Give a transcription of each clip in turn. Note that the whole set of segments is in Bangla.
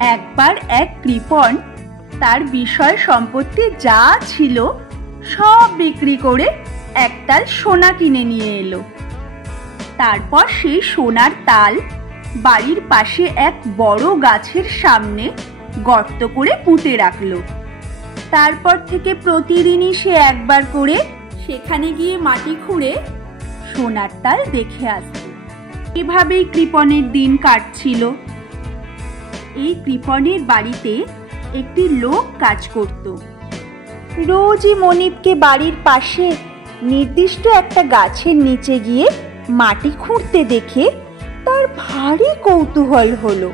একবার এক কৃপণ তার বিষয় সম্পত্তি যা ছিল সব বিক্রি করে একতাল সোনা কিনে নিয়ে এলো। তারপর সেই সোনার তাল বাড়ির পাশে এক বড় গাছের সামনে গর্ত করে পুঁতে রাখলো। তারপর থেকে প্রতিদিনই সে একবার করে সেখানে গিয়ে মাটি খুঁড়ে সোনার তাল দেখে আসত। এভাবেই কৃপণের দিন কাটছিল। এই কৃপণের বাড়িতে একটি লোক কাজ করত। রোজই মনিবকে বাড়ির পাশে নির্দিষ্ট একটা গাছের নিচে গিয়ে মাটি খুঁড়তে দেখে তার ভারী কৌতূহল হলো।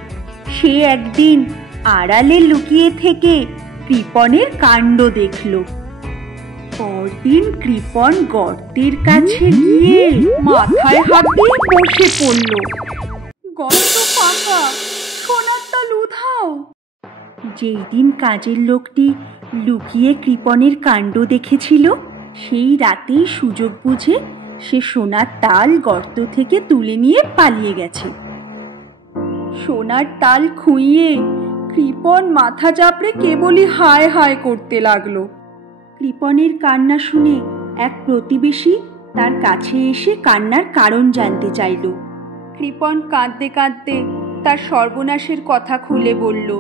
সে একদিন আড়ালে লুকিয়ে থেকে কৃপণের কাণ্ড দেখল। পরদিন কৃপণ গর্তের কাছে গিয়ে মাথায় হাত দিয়ে বসে পড়ল। গর্ত ফাঁকা, সোনার তাল উধাও। যেই দিন কাজের লোকটি লুকিয়ে কৃপণের কাণ্ড দেখেছিল, সেই রাতেই সুযোগ বুঝে সে সোনার তাল গর্ত থেকে তুলে নিয়ে পালিয়ে গেছে। সোনার তাল খুইয়ে কৃপণ মাথা চাপড়ে কেবলই হায় হায় করতে লাগলো। কৃপণের কান্না শুনে এক প্রতিবেশী তার কাছে এসে কান্নার কারণ জানতে চাইল। কৃপণ কাঁদতে কাঁদতে তার সর্বনাশের কথা খুলে বলল।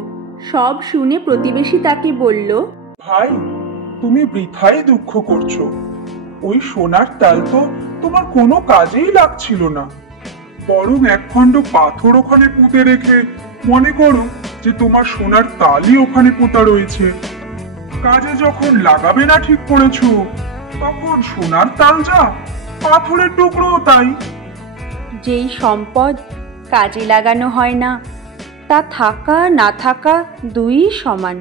সব শুনে প্রতিবেশী তাকে বলল, ভাই, তুমি বৃথাই দুঃখ করছো। ওই সোনার তাল তো তোমার কোনো কাজেই লাগছিল না। বরং একখণ্ড পাথর ওখানে পুঁতে রেখে মনে করো যে তোমার সোনার তালই ওখানে পোঁতা রয়েছে। কাজে যখন লাগাবে না ঠিক করেছো, তখন সোনার তাল যা, পাথরের টুকরো তাই। যেই সম্পদ কাজে লাগানো হয় না, তা থাকা না থাকা দুই সমান।